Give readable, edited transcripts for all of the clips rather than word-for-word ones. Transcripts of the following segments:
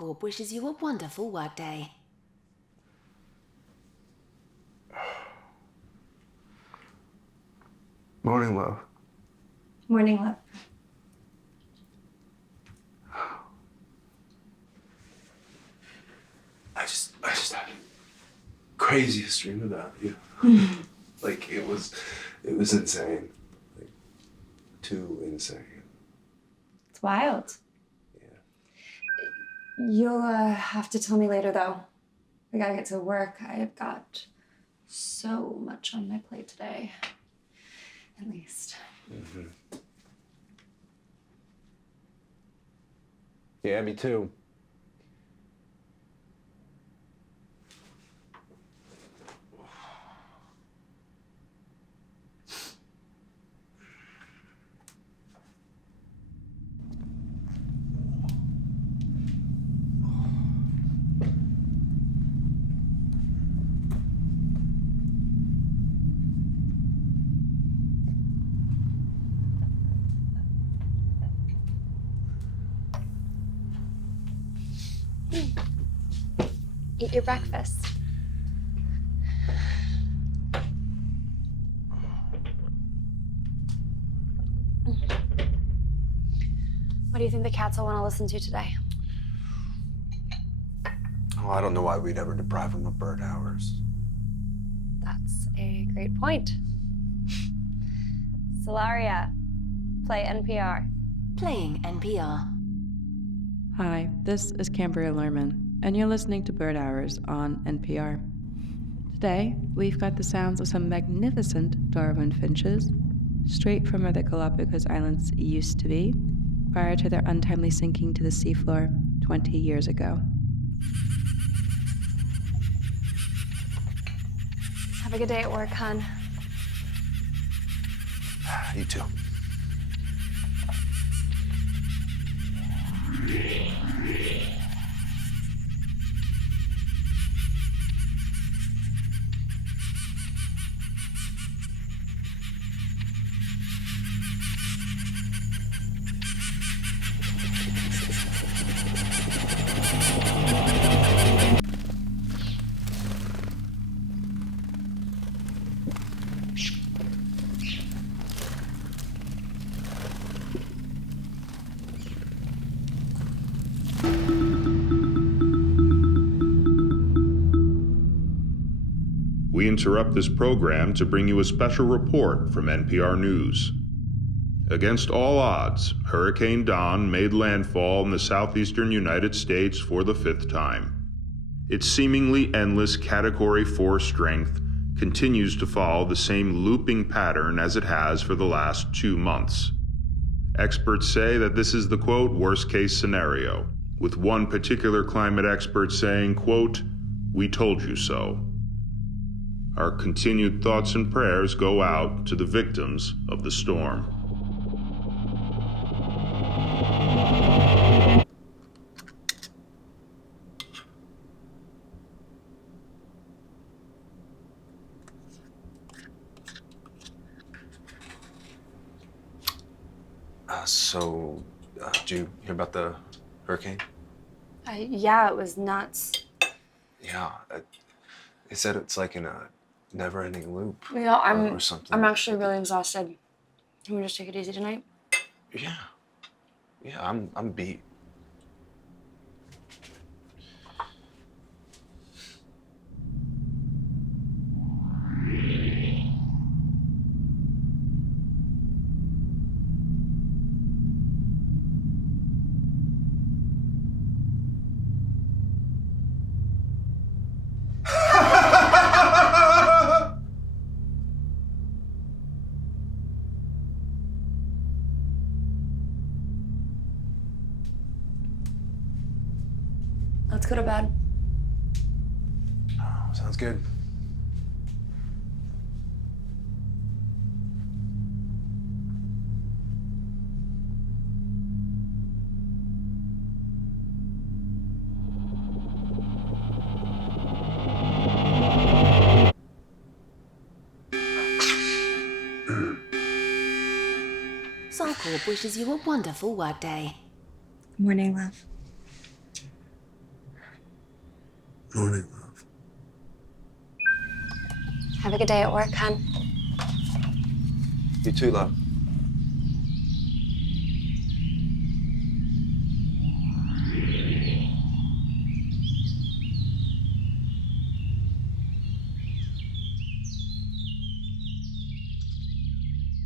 Corp wishes you a wonderful workday. Morning, love. Morning, love. I just had the craziest dream about you. Like, it was insane. Like, too insane. It's wild. Yeah. You'll have to tell me later, though. We gotta get to work. I have got so much on my plate today. At least. Mm-hmm. Yeah, me too. Eat your breakfast. What do you think the cats will want to listen to today? Oh, I don't know why we'd ever deprive them of bird hours. That's a great point. Solaria, play NPR. Playing NPR. Hi, this is Cambria Lerman, and you're listening to Bird Hours on NPR. Today, we've got the sounds of some magnificent Darwin finches, straight from where the Galapagos Islands used to be, prior to their untimely sinking to the seafloor 20 years ago. Have a good day at work, hon. You too. We interrupt this program to bring you a special report from NPR News. Against all odds, Hurricane Don made landfall in the southeastern United States for the 5th time. Its seemingly endless Category 4 strength continues to follow the same looping pattern as it has for the last 2 months. Experts say that this is the, quote, worst-case scenario, with one particular climate expert saying, quote, "We told you so." Our continued thoughts and prayers go out to the victims of the storm. Did you hear about the hurricane? Yeah, it was nuts. Yeah, they said it's like in a never-ending loop. Yeah, or something. I'm actually really exhausted. Can we just take it easy tonight? Yeah, I'm beat. Let's go to bed. Oh, sounds good. Corp wishes you a wonderful workday. Morning, love. Morning, love. Have a good day at work, hon. You too, love.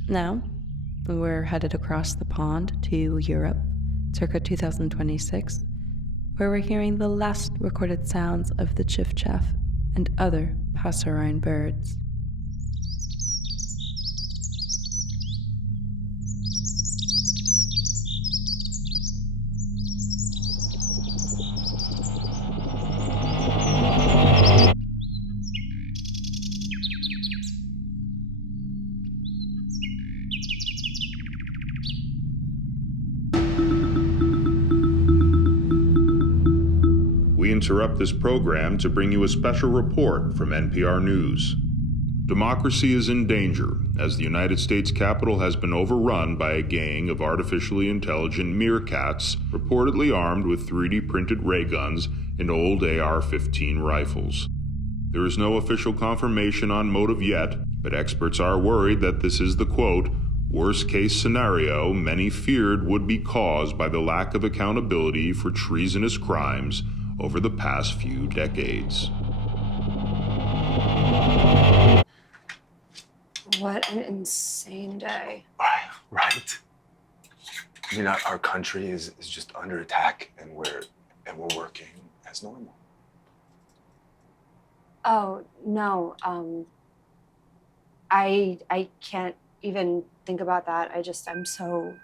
Now, we're headed across the pond to Europe, circa 2026, where we're hearing the last recorded sounds of the chiff-chaff and other passerine birds. We interrupt this program to bring you a special report from NPR News. Democracy is in danger as the United States Capitol has been overrun by a gang of artificially intelligent meerkats reportedly armed with 3D printed ray guns and old AR-15 rifles. There is no official confirmation on motive yet, but experts are worried that this is the, quote, worst-case scenario many feared would be caused by the lack of accountability for treasonous crimes over the past few decades. What an insane day. Right. I mean, our country is just under attack, and we're working as normal. Oh, no. I can't even think about that. I'm so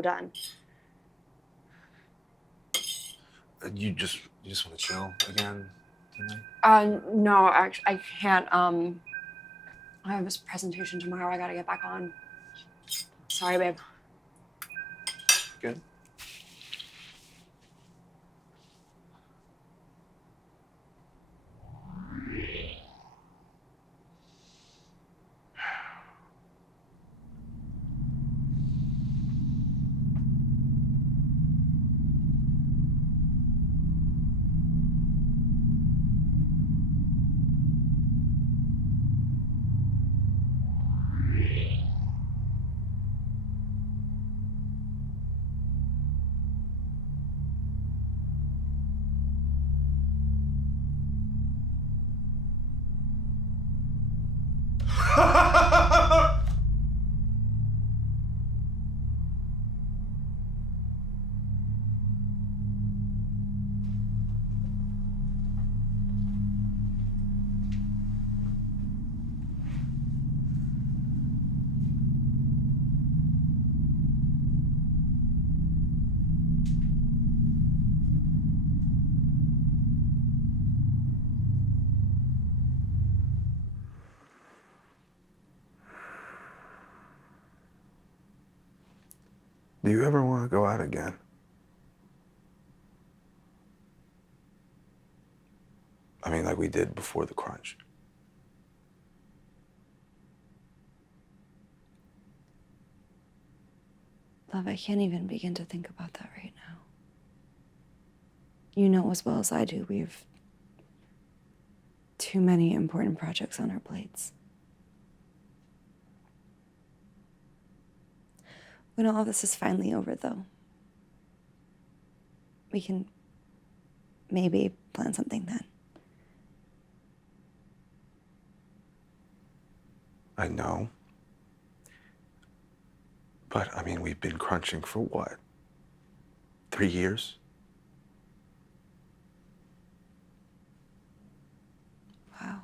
done. You just want to chill again tonight? No, actually, I can't. I have this presentation tomorrow. I gotta get back on. Sorry, babe. Good. Do you ever want to go out again? I mean, like we did before the crunch. Love, I can't even begin to think about that right now. You know as well as I do, we have too many important projects on our plates. When all of this is finally over, though, we can maybe plan something then. I know. But, I mean, we've been crunching for what? 3 years? Wow.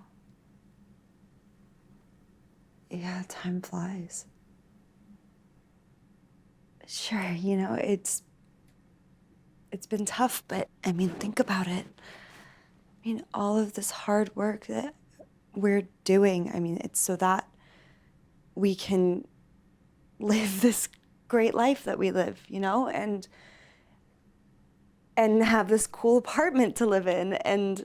Yeah, time flies. Sure, you know, it's been tough, but I mean, think about it. I mean, all of this hard work that we're doing, I mean, it's so that we can live this great life that we live, you know, and have this cool apartment to live in and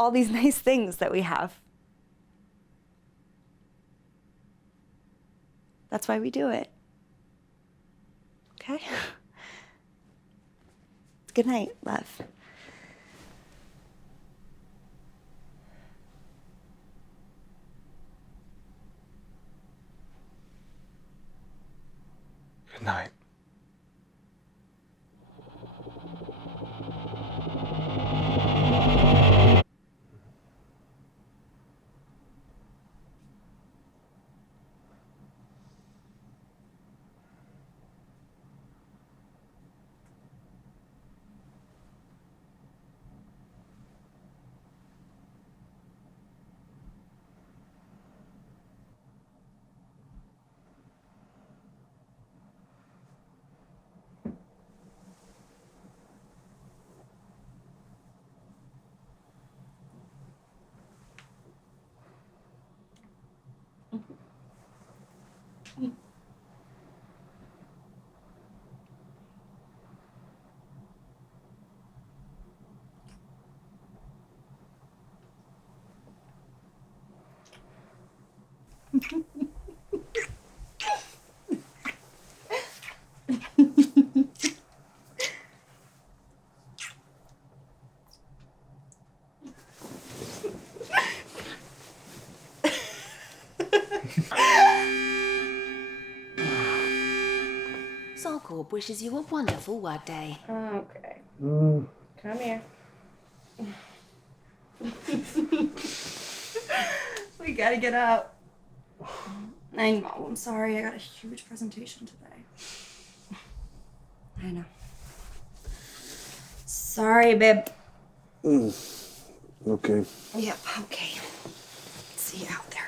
all these nice things that we have. That's why we do it. Okay? Good night, love. Solcorp wishes you a wonderful workday. Okay. Come here. We gotta get up. I know, I'm sorry. I got a huge presentation today. I know. Sorry, babe. Okay. Yep, okay. See you out there.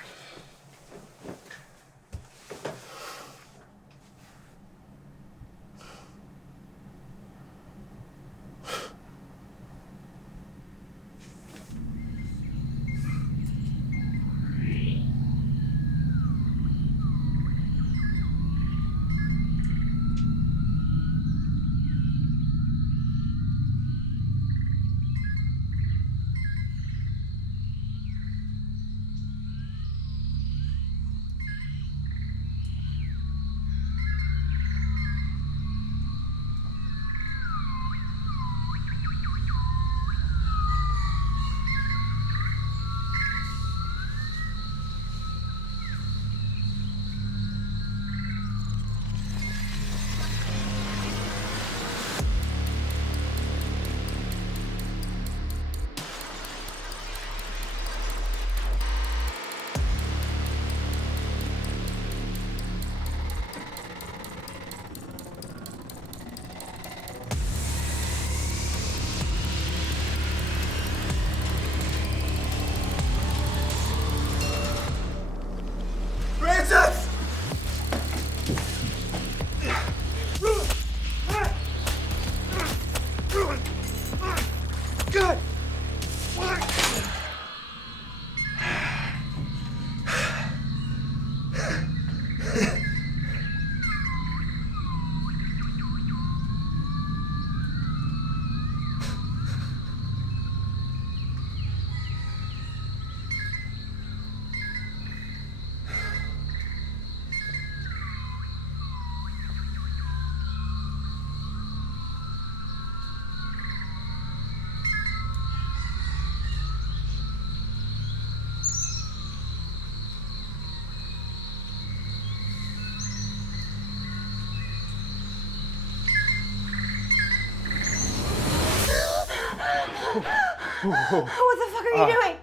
What the fuck are you doing?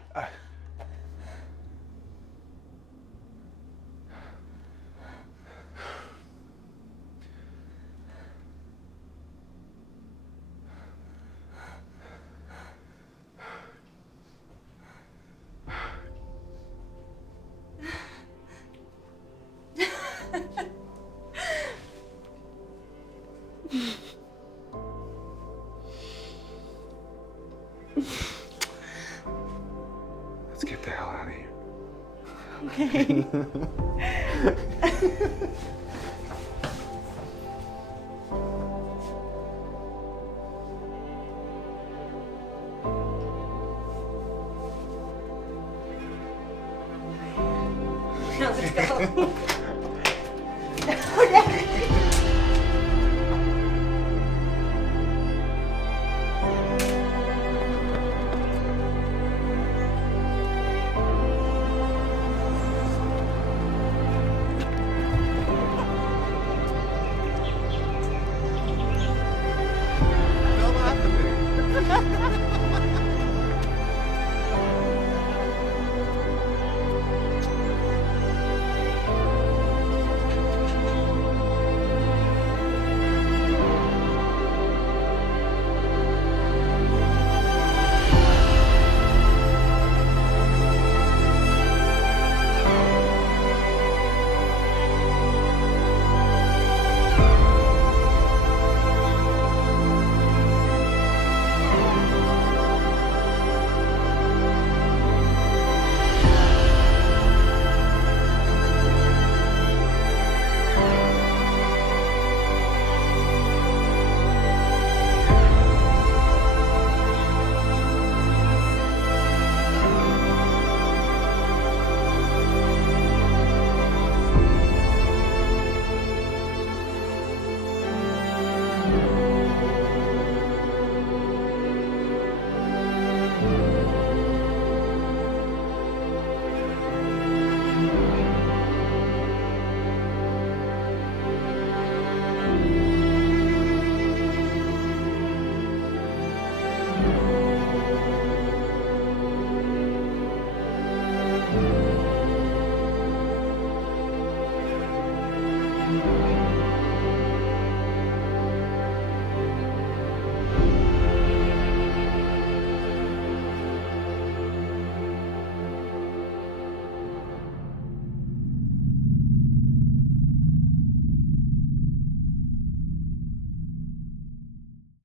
Let's get the hell out of here. Okay. No, let's go.